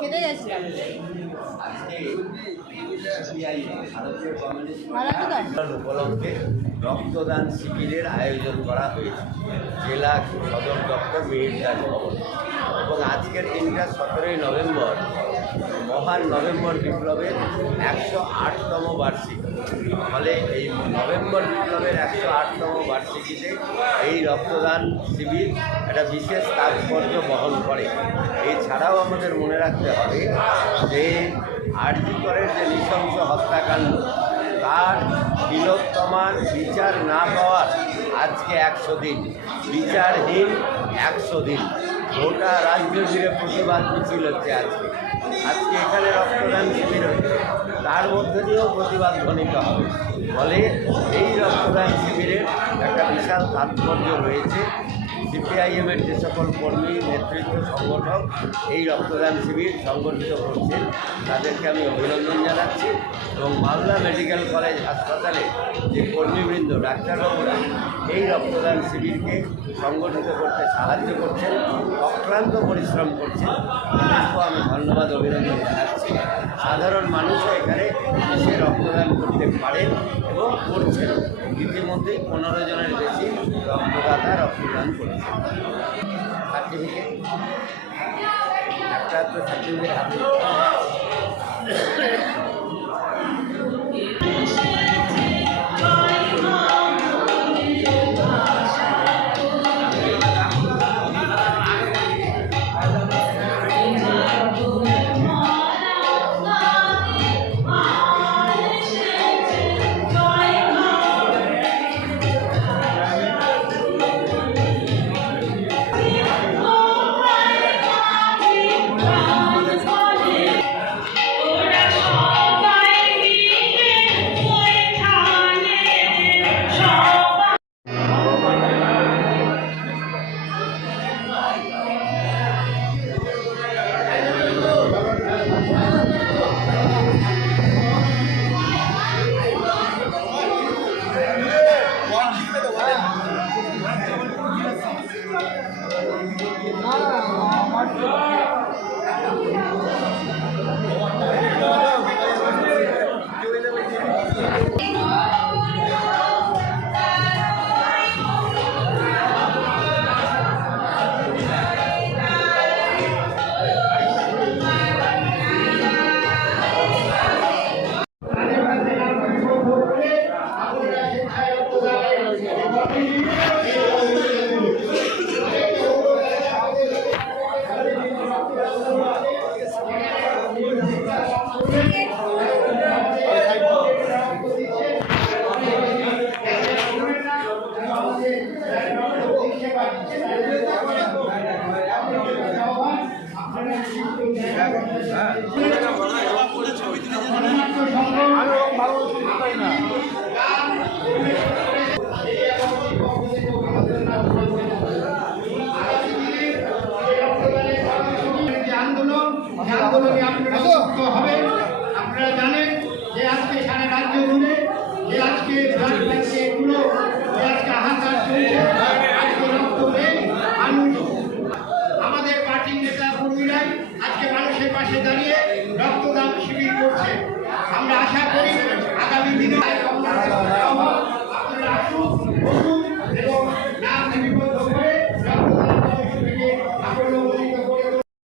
খেতে রক্তদান শিবিরের আয়োজন করা হয়েছে জেলা সদর দপ্তর মিহিরদাস ভবন এবং আজকের দিনটা সতেরোই নভেম্বর, মহান নভেম্বর বিপ্লবের একশো আটতম বার্ষিক। ফলে এই নভেম্বর বিপ্লবের একশো আটতম বার্ষিকীতে এই রক্তদান শিবির একটা বিশেষ তাৎপর্য বহন করে। এছাড়াও আমাদের মনে রাখতে হবে যে আরজি করের যে নৃশংস হত্যাকাণ্ড, তার তিলোত্তমার বিচার না পাওয়ার আজকে একশো দিন, বিচারহীন একশো দিন। গোটা রাজ্য জুড়ে প্রতিবাদ মিছিল হচ্ছে আজকে। আজকে এখানে রক্তদান শিবির তার মধ্যে দিয়েও প্রতিবাদ ধ্বনিত হবে। ফলে এই রক্তদান শিবিরের একটা বিশাল তাৎপর্য রয়েছে। সিপিআইএমের যে সকল কর্মী, নেতৃত্ব, সংগঠক এই রক্তদান শিবির সংগঠিত করছেন। তাদেরকে আমি অভিনন্দন জানাচ্ছি এবং মালদা মেডিকেল কলেজ হাসপাতালে যে কর্মীবৃন্দ, ডাক্তারবাবুরা এই রক্তদান শিবিরকে সংগঠিত করতে সাহায্য করছেন, অক্লান্ত পরিশ্রম করছেন আমি ধন্যবাদ অভিনন্দন জানাচ্ছি। সাধারণ মানুষও এখানে এসে রক্তদান করতে পারেন এবং করছেন। ইতিমধ্যে পনেরো জনের বেশি রক্তদাতা রক্তদান করেছে। সার্টিফিকেট? একটা তো সার্টিফিকেট হাতে Thank you. যে